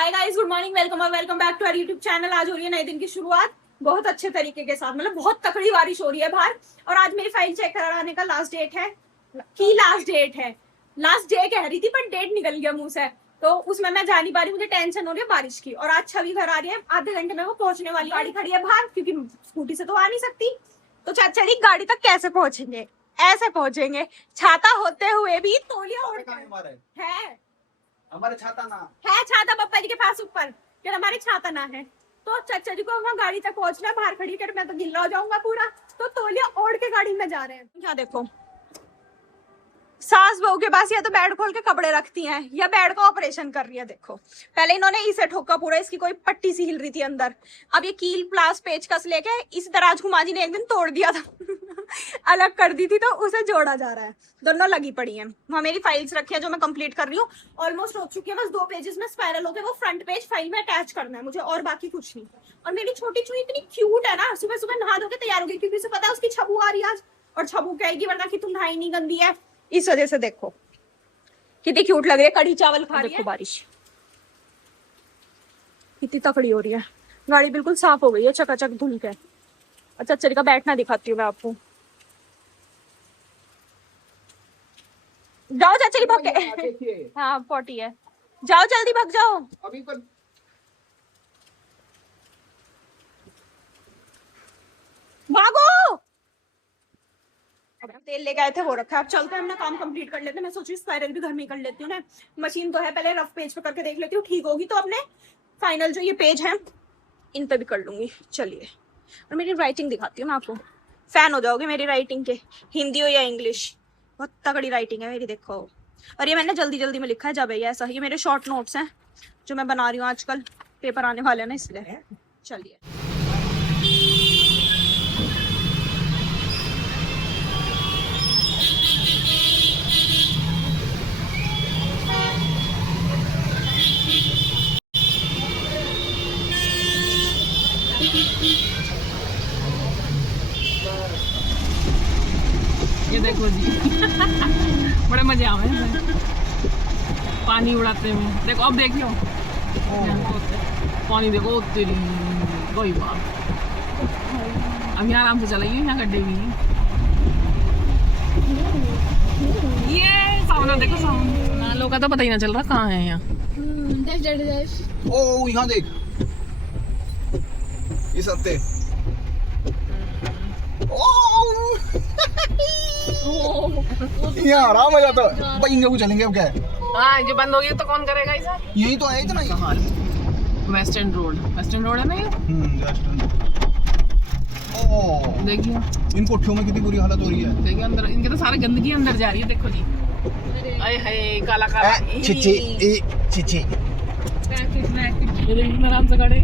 हाय guys, good morning, welcome और welcome back to our YouTube channel. आज हो रही है नए दिन की शुरुआत बहुत अच्छे तरीके के साथ। मतलब बहुत तकड़ी बारिश हो रही है बाहर और आज मेरी फाइल चेक कराने का लास्ट डेट है। लास्ट डे कह रही थी पर डेट निकल गया मुंह से, तो उसमें मैं जा नहीं पा रही। मुझे टेंशन हो रही है बारिश की। और आज छवि घर आ रही है, आधे घंटे में वो पहुंचने वाली। गाड़ी खड़ी है बाहर क्योंकि स्कूटी से तो आ नहीं सकती, तो चाचा जी गाड़ी तक कैसे पहुंचेंगे? ऐसे पहुंचेंगे छाता होते हुए भी। तोलिया ओढ़ है हमारे छाता ना है, छाता पापा जी के पास ऊपर, फिर हमारे छाता ना है। तो चाचा जी को वहाँ गाड़ी तक पहुंचना है, बाहर खड़ी कर मैं तो गिल्ला हो जाऊंगा पूरा। तो तौलिया ओढ़ के गाड़ी में जा रहे हैं। क्या देखो, सास बहू के पास या तो बेड खोल के कपड़े रखती हैं या बेड का ऑपरेशन कर रही है। देखो पहले इन्होंने इसे ठोका पूरा, इसकी कोई पट्टी सी हिल रही थी अंदर। अब ये कील प्लास पेचकस लेके इस दराज को माँ जी ने एक दिन तोड़ दिया था अलग कर दी थी, तो उसे जोड़ा जा रहा है। दोनों लगी पड़ी हैं। वहाँ मेरी फाइल्स रखी है जो मैं कंप्लीट कर रही हूँ। ऑलमोस्ट हो चुकी है, बस 2 पेजेस में स्पाइरल होते हैं, वो फ्रंट पेज फाइल में अटैच करना है मुझे, और बाकी कुछ नहीं। और मेरी छोटी चुई इतनी क्यूट है ना, सुबह सुबह नहा धो के तैयार होगी क्योंकि उसे पता है उसकी छबू आ रही है आज, और छबू कहेगी वरना कि तुम नहाई नहीं, गंदी है। इस वजह से देखो कितनी क्यूट लग रही है, कढ़ी चावल खा रही है। बारिश कितनी तकड़ी हो रही है। गाड़ी बिल्कुल साफ हो गई है, चकाचक धुल के। अच्छा चल का बैठना दिखाती हूँ मैं आपको। जाओ चाचा भाग के हाँ पॉटी है, जाओ जल्दी भाग जाओ अभी पर। भागो। तेल लेके आए थे वो रखा है, अब चलते हैं अपना काम कंप्लीट कर लेते हैं। मैं सोच रही हूँ स्पाइरल भी घर में कर लेती हूँ ना, मशीन तो है, पहले रफ पेज पे करके देख लेती हूँ, ठीक होगी तो अपने फाइनल जो ये पेज है इन पे भी कर लूंगी। चलिए, और मेरी राइटिंग दिखाती हूँ मैं आपको, फैन हो जाओगे मेरी राइटिंग के, हिंदी हो या इंग्लिश। बहुत तगड़ी राइटिंग है मेरी, देखो। और ये मैंने जल्दी जल्दी में लिखा है जब ऐसा। ये मेरे शॉर्ट नोट्स हैं जो मैं बना रही हूँ, आजकल पेपर आने वाले हैं ना इसलिए। चलिए, ये देखो जी बड़े मजे आवे पानी उड़ाते हुए। देखो अब देख लो पानी, देखो तेरी कोई बात। अब यहाँ आराम से चलाइए, यहाँ गड्ढे भी हैं। ये सामने देखो, सामने नालों का तो पता ही ना चल रहा कहाँ है यहाँ। ओ यहाँ देख ये सत्ते। यहाँ आराम आ जाता भाई, इनके चलेंगे अब क्या है। हाँ जो बंद हो गया तो कौन करेगा इसे? यही तो है इतना कहाँ वेस्टर्न रोड है ना ये। ओ देखिए इन कोठियों में कितनी बुरी हालत हो रही है। देखिए अंदर इनके तो सारे गंदगी अंदर जा रही है। देखो जी, अरे हाय काला काला चिची आराम से खड़े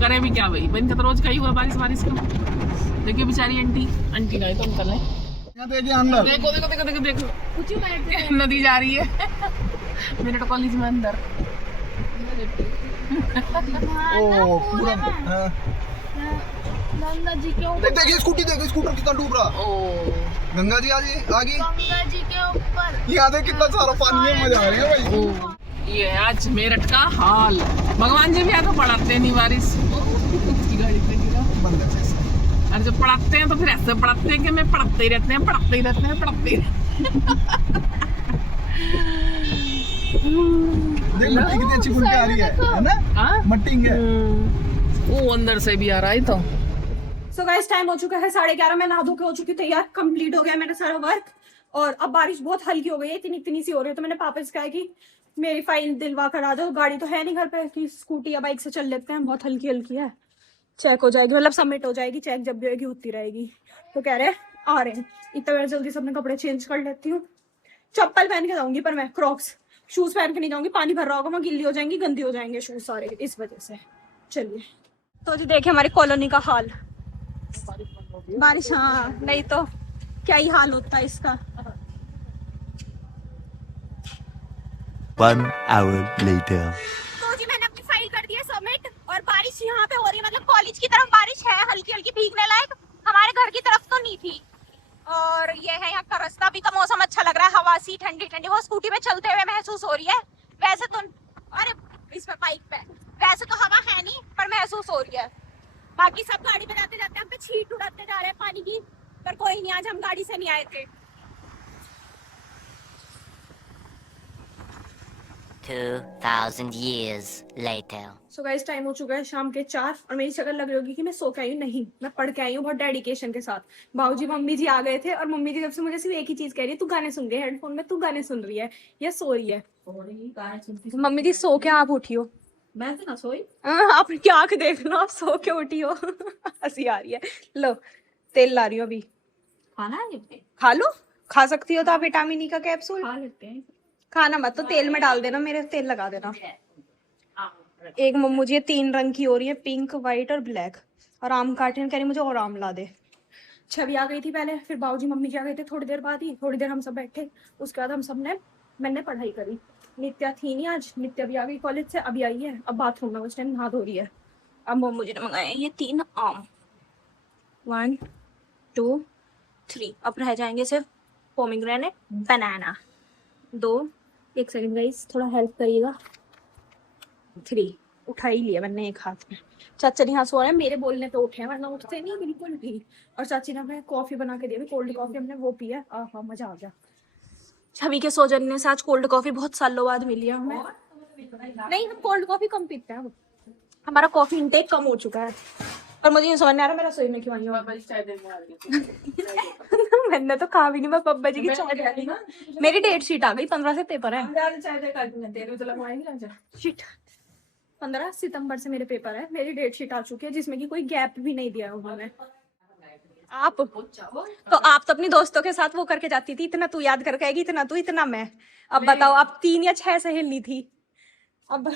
करे भी क्या भाई, इनका तो रोज का ही हुआ बारिश का। देखिए बेचारी आंटी ना तो अंकल है। यहाँ देखिए अंदर, देखो देखो देखो देखो देखो नदी जा रही है मेरे कॉलेज में अंदर। ओ पूरा गंगा जी के ऊपर। देखिए स्कूटी, देखो स्कूटर कितना डूब रहा। ओ गंगा जी आगे गंगा जी के ऊपर यहाँ देख कितना सारा पानी है, मजा आ रही है भाई। ये आज मेरठ का हाल। भगवान जी भी आके पढ़ाते नहीं बारिश गाड़ी पे गिरा बंद है। और जब पढ़ाते हैं तो फिर ऐसे पढ़ाते हैं कि मैं पढ़ते ही रहते हैं। देख मट्टी कितनी अच्छी खुल के आ रही है ना? हाँ? मट्टी है वो अंदर से भी आ रहा है। तो सो गाइस टाइम हो चुका है 11:30। मैं नहा धो के हो चुकी तैयार, कंप्लीट हो गया मेरा सारा वर्क। और अब बारिश बहुत हल्की हो गई है, इतनी सी हो रही है। तो मैंने पापा से कहा कि मेरी फाइल दिलवा कर आ जाओ। गाड़ी तो है नहीं घर पे कि स्कूटी या बाइक से चल लेते हैं, बहुत हल्की है, चेक हो जाएगी, मतलब सबमिट हो जाएगी, चेक जब भी होगी होती रहेगी। तो कह रहे आ रहे हैं, इतना मैं जल्दी से अपने कपड़े चेंज कर लेती हूँ। चप्पल पहन के जाऊंगी पर मैं क्रॉक्स, शूज पहन के नहीं जाऊंगी, पानी भर रहा होगा, मैं गिल्ली हो जाएंगी, गंदी हो जाएंगे शूज सारे, इस वजह से। चलिए तो जी देखिए हमारी कॉलोनी का हाल। बारिश, हाँ नहीं तो क्या ही हाल होता है इसका। 1 hour later. तो जी मैंने अपनी फाइल कर दी है सबमिट, और बारिश यहाँ पे हो रही है, मतलब कॉलेज की तरफ बारिश है, हल्की हल्की भीगने लायक। हमारे घर की तरफ तो नहीं थी। और ये है यहाँ का रास्ता। अभी का मौसम अच्छा लग रहा है, हवा सी ठंडी ठंडी, वो स्कूटी पे चलते हुए महसूस हो रही है। वैसे तो अरे इसमें बाइक पे वैसे तो हवा है नहीं पर महसूस हो रही है। बाकी सब गाड़ी में जाते जाते हम पे छींट उड़ाते जा रहे हैं पानी की, पर कोई नहीं, आज हम गाड़ी से नहीं आए थे। 2000 years later. So guys time हो चुका है शाम के 4 और मेरी शक्ल लग रही होगी कि मैं सो के आई हूँ। नहीं, मैं पढ़ के आई हूँ बहुत डेडिकेशन के साथ। बाबूजी मम्मी जी आ गए थे और मम्मी जी जब से मुझे सिर्फ एक ही चीज कह रही है, तू गाने सुन रही है हेडफोन में, तू गाने सुन रही है या सो रही है। मम्मी जी सो के आप उठी हो। मैं तो ना सोई। आप क्या आंख देख लो, आप सो के उठी हो। हंसी आ रही है। लो तेल ला रही हो अभी, खाना है, खा लो। खा सकती हो तो आप विटामिन ई का कैप्सूल खा लेते हैं। खाना मत तो तेल में डाल देना, मेरे तेल लगा देना। एक मुझे 3 रंग की हो रही है, पिंक व्हाइट और ब्लैक, और आम काटने कह रही मुझे और आम ला दे। छवि आ गई थी पहले, फिर बाबूजी मम्मी जी आ गए थे थोड़ी देर बाद ही। थोड़ी देर हम सब बैठे, उसके बाद हम सब ने मैंने पढ़ाई करी। नित्या थी नहीं आज, नित्या भी आ गई कॉलेज से, अभी आई है। अब बाथरूम में उस टाइम नहा धो रही है। अब मुझे ने मंगाए ये 3 आम, 1 2 3। अब रह जाएंगे सिर्फ पोमीग्रेनेट, बनाना। 2 1 सेकंड गाइस, थोड़ा हेल्प करिएगा। 3 उठा ही लिया मैंने एक हाथ में। चाचा जी यहाँ सो रहे हैं, मेरे बोलने पे उठे हैं वरना उठते नहीं बिल्कुल भी। और चाची ने हमें कॉफी बना के दी, कोल्ड कॉफी हमने वो पिया। आहा मजा आ गया। छवि के सौजन्य से आज कोल्ड कॉफी बहुत सालों बाद मिली है हमें। नहीं, हम कोल्ड कॉफी कम पीते हैं, हमारा कॉफी इंटेक कम हो चुका है। और मुझे ये समझ नहीं आ रहा मेरा सोई में क्यों आई हूँ। मैंने तो कहा भी नहीं, मैं पब्बा जी की चाय दे रही हूँ। मेरी डेट शीट आ गई, 15 से पेपर है। शिट, 15 सितंबर से मेरे पेपर है। मेरी डेट शीट आ चुकी है जिसमें कि कोई गैप भी नहीं दिया उन्होंने। आप तो अपनी दोस्तों के साथ वो करके जाती थी, इतना तू याद करके आएगी, इतना तू इतना मैं। अब बताओ, आप 3 या 6 सहेली थी। अब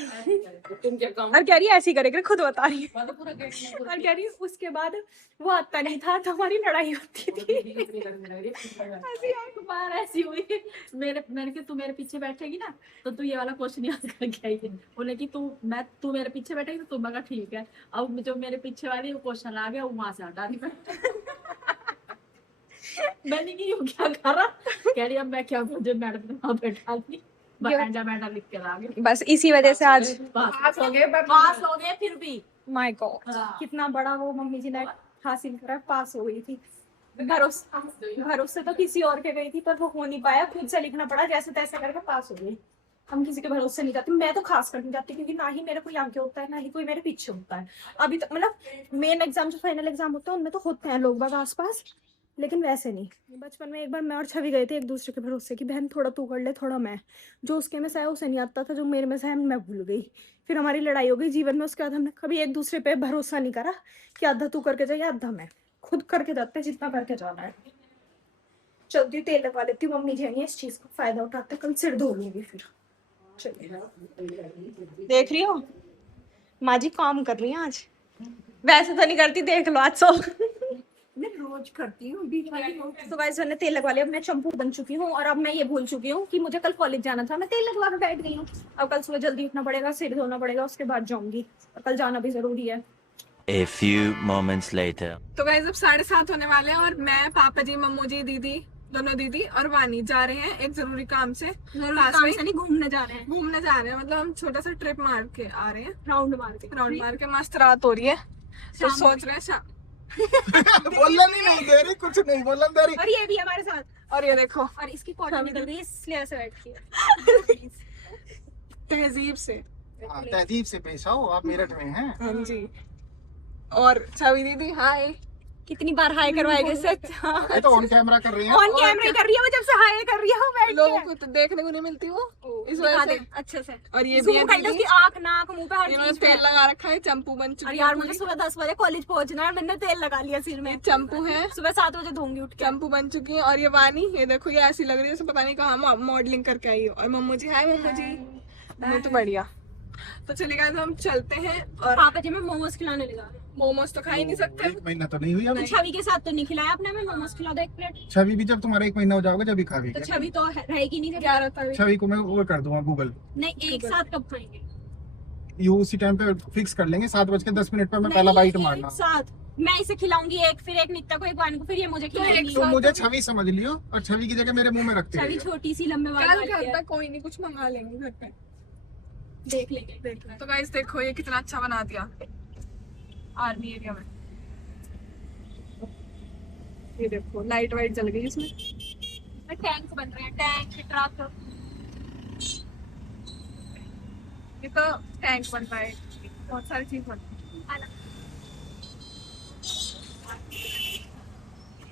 तुम क्या काम और कह रही है ऐसी करेगी, खुद बता रही है। और कह रही है उसके बाद वो आता नहीं था तो हमारी लड़ाई होती थी। बार ऐसी हुई, मैंने कि तू मेरे पीछे बैठेगी ना तो तू ये वाला क्वेश्चन याद करके आई। बोले कि तू मेरे पीछे बैठेगी तो तुम, मगा ठीक है। अब जो मेरे पीछे वाली वो क्वेश्चन आ गया, वो वहां से हटा दी। मैंने कि क्या करा, कह रही अब मैं क्या, मुझे मैडम ने वहां बैठा दी, बैठा लिख के आ गए। बस इसी वजह से आज पास हो गए फिर भी। माय गॉड, कितना बड़ा वो मम्मी जी ने हासिल करा, पास हो गई थी। भरोसे तो किसी और के गई थी पर वो हो नहीं पाया, खुद से लिखना पड़ा, जैसे तैसे करके पास हो गई। हम किसी के भरोसे नहीं जाते, मैं तो खास कर नहीं जाती क्योंकि ना ही मेरा कोई आगे होता है ना ही कोई मेरे पीछे होता है। अभी तक मतलब मेन एग्जाम जो फाइनल एग्जाम होता है उनमें तो होते हैं लोग बाग आसपास, लेकिन वैसे नहीं। बचपन में एक बार मैं और छवि गए थे एक दूसरे के भरोसे की, बहन थोड़ा तू कर ले थोड़ा मैं, जो उसके में से है उसे नहीं आता था, जो मेरे में से है मैं भूल गई। फिर हमारी लड़ाई हो गई जीवन में। उसके बाद हमने कभी एक दूसरे पे भरोसा नहीं करा कि आधा तू करके जाए आधा मैं, खुद करके जाते हैं जितना करके जाना है। चलती हूँ, तेल लगवा लेती हूँ, मम्मी जी इस चीज का फायदा उठाते, कल सिर धो लूंगी फिर। चलिए, देख रही हो माँ जी काम कर रही है आज, वैसे तो नहीं करती, देख लो आज सो। मैं रोज करती हूँ। तो गाइस मैंने तेल लगवा लिया, मैं चंपू बन चुकी हूँ। और अब मैं ये भूल चुकी हूँ कि मुझे कल कॉलेज जाना था, मैं तेल लगवा कर बैठ गई हूँ। अब कल सुबह जल्दी उठना पड़ेगा, सिर धोना पड़ेगा, उसके बाद जाऊंगी। और कल जाना भी जरूरी है। A few moments later. तो गाइस अब 7:30 होने वाले हैं और मैं, पापा जी, मम्मू जी, दीदी, दोनों दीदी और वानी जा रहे हैं एक जरूरी काम से। नहीं, घूमने जा रहे हैं, घूमने जा रहे हैं, मतलब हम छोटा सा ट्रिप मार के आ रहे हैं, राउंड मार के मस्त रात हो रही है तो सोच रहे हैं बोलना नहीं दे रही, कुछ नहीं बोलना दे रही। और ये भी हमारे साथ, और ये देखो, और इसकी कॉटन निकल गई इसलिए ऐसे बैठती है। तहजीब से, तहजीब से पेश आओ, आप मेरठ में हैं। हाँ जी। और छवि दीदी हाय, कितनी बार हाय करवाएंगे सच। ये तो ऑन कैमरा कर रही हैं। ऑन कैमरा कर रही है वो, जब से हाय कर रही है वो बैठ लोगों को तो देखने को नहीं मिलती वो, इस वजह से अच्छे से। और ये भी है उसकी आंख नाक मुंह पे हर इन्होंने चीज तेल लगा रखा है, चंपू बन और चुकी यार है मुझे सुबह 10 बजे कॉलेज पहुंचना है, मैंने तेल लगा लिया सिर में। चंपू है, सुबह 7 बजे धोंगी उठ के। चंपू बन चुकी है। और ये वानी, ये देखो ये ऐसी लग रही है जैसे पता नहीं कहाँ मॉडलिंग करके आई हो। और मम्मू जी हाय, मम्मू जी मैं तो बढ़िया। तो चलिए हम चलते हैं। और पापा जी मैं मोमोज खिलाने लगा, मोमोज तो खा ही नहीं सकते। 1 महीना तो नहीं हुई अभी। छवि के साथ तो नहीं खिलाया आपने, मैं मोमोज खिला दो 1 प्लेट। छवि भी जब तुम्हारा 1 महीना हो जाओगे जब भी खा तो छवि तो रहेगी नहीं, 11 तारीख। छवि को मैं वो कर दूंगा गूगल। नहीं, एक साथ कब खाएंगे? यू उसी टाइम पे फिक्स कर लेंगे, 7:10 पर मैं पहला बाइट मारना। एक साथ मैं इसे खिलाऊंगी, एक फिर एक नित्या को, एक वानी को, फिर ये मुझे खिलाएगी। तो मुझे छवि समझ लियो और छवि की जगह मेरे मुंह में रखते छवि रहिए। छोटी सी लंबे कल वाली घर है। पे कोई नहीं, कुछ मंगा लेंगे घर पे। देख लेंगे। तो गाइस देखो ये कितना अच्छा बना दिया आर्मी एरिया में। ये देखो लाइट वाइट जल गई इसमें। टैंक बन रहे हैं, टैंक ट्रक। ये तो टैंक बन रहा है, बहुत सारी चीज बन रही है।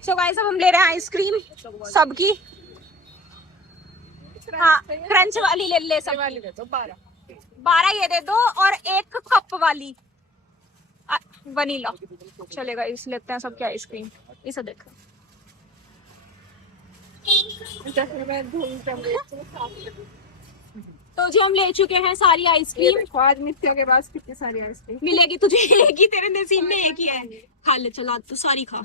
सो गाइस अब हम ले रहे हैं आइसक्रीम सबकी। हाँ क्रंच वाली ले सब वाली दे दो 12। 12 ये दे दो और एक कप वाली वनीला चलेगा। इस लेते हैं सबकी आइसक्रीम। इसे देखो जैसे मैं धूल जम रही थी। तो जी हम ले चुके हैं सारी ये आइसक्रीम। देखो आज नित्या के पास कितनी सारी आइसक्रीम। मिलेगी तुझे एक ही, तेरे नसीब में एक ही है। खा ले चला तू सारी खा।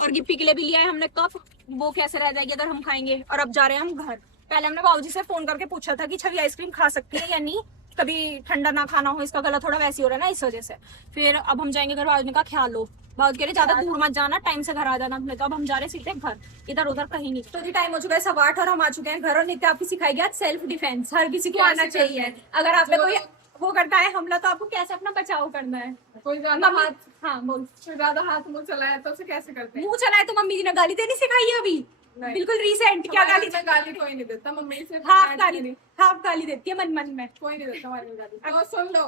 और गिप्पी के लिए भी लिया है हमने कप, वो कैसे रह जाएगी अगर हम खाएंगे। और अब जा रहे हैं हम घर। पहले हमने बाबूजी से फोन करके पूछा था कि छवि आइसक्रीम खा सकती है या नहीं, कभी ठंडा ना खाना हो, इसका गला थोड़ा वैसे हो रहा है ना इस वजह से। फिर अब हम जाएंगे घर। बाबू ने कहा ख्याल लो, बाबू कह रहे ज्यादा दूर मत जाना, टाइम से घर आ जाना। तो अब हम जा रहे हैं सीधे घर, इधर उधर कहीं नहीं। तो जी टाइम हो चुका है 8:15 और हम आ चुके हैं घर। और नित्य आपको सिखाएगी आज सेल्फ डिफेंस। हर किसी को आना चाहिए। अगर आप पे कोई वो करता है हमला तो आपको कैसे अपना बचाव करना है। कोई ज्यादा मम्मी- हाथ हाँ बोल। कोई ज्यादा हाथ मुंह चलाया तो उसे कैसे करते हैं? मुंह चलाए तो मम्मी जी ने गाली देनी सिखाई है अभी, नहीं। बिल्कुल रिसेंट। क्या हमारे गाली? में गाली कोई नहीं देता, मम्मी से हाफ गाली, हाफ गाली देती है मन मन में। कोई नहीं देता हमारे में गाली। तो सुन लो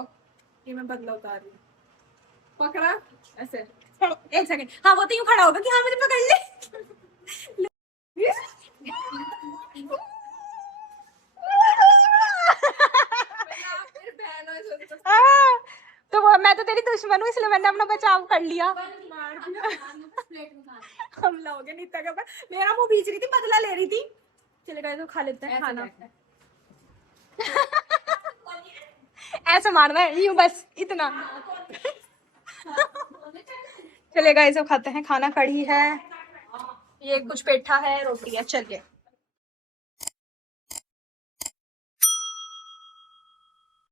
कि मैं बदला उतार रही हूँ। पकड़ा ऐसे। एक सेकंड। हाँ वो तो यूं खड़ा होगा कि हाँ मुझे पकड़ ले। मेरी बहन हो ऐसे तो तो मैं तो तेरी दुश्मन हूँ इसलिए मैंने अपना बचाव कर लिया। मार दिया। हमला हो गया नित्या के ऊपर। मेरा मुंह भींच रही थी, बदला ले रही थी। चले गए तो खा लेते हैं ऐसे खाना। बैठना है। ऐसे मारना है यूं बस इतना। चलेगा ये सब खाते हैं खाना। कढ़ी है, ये कुछ पेठा है, रोटी है। चलिए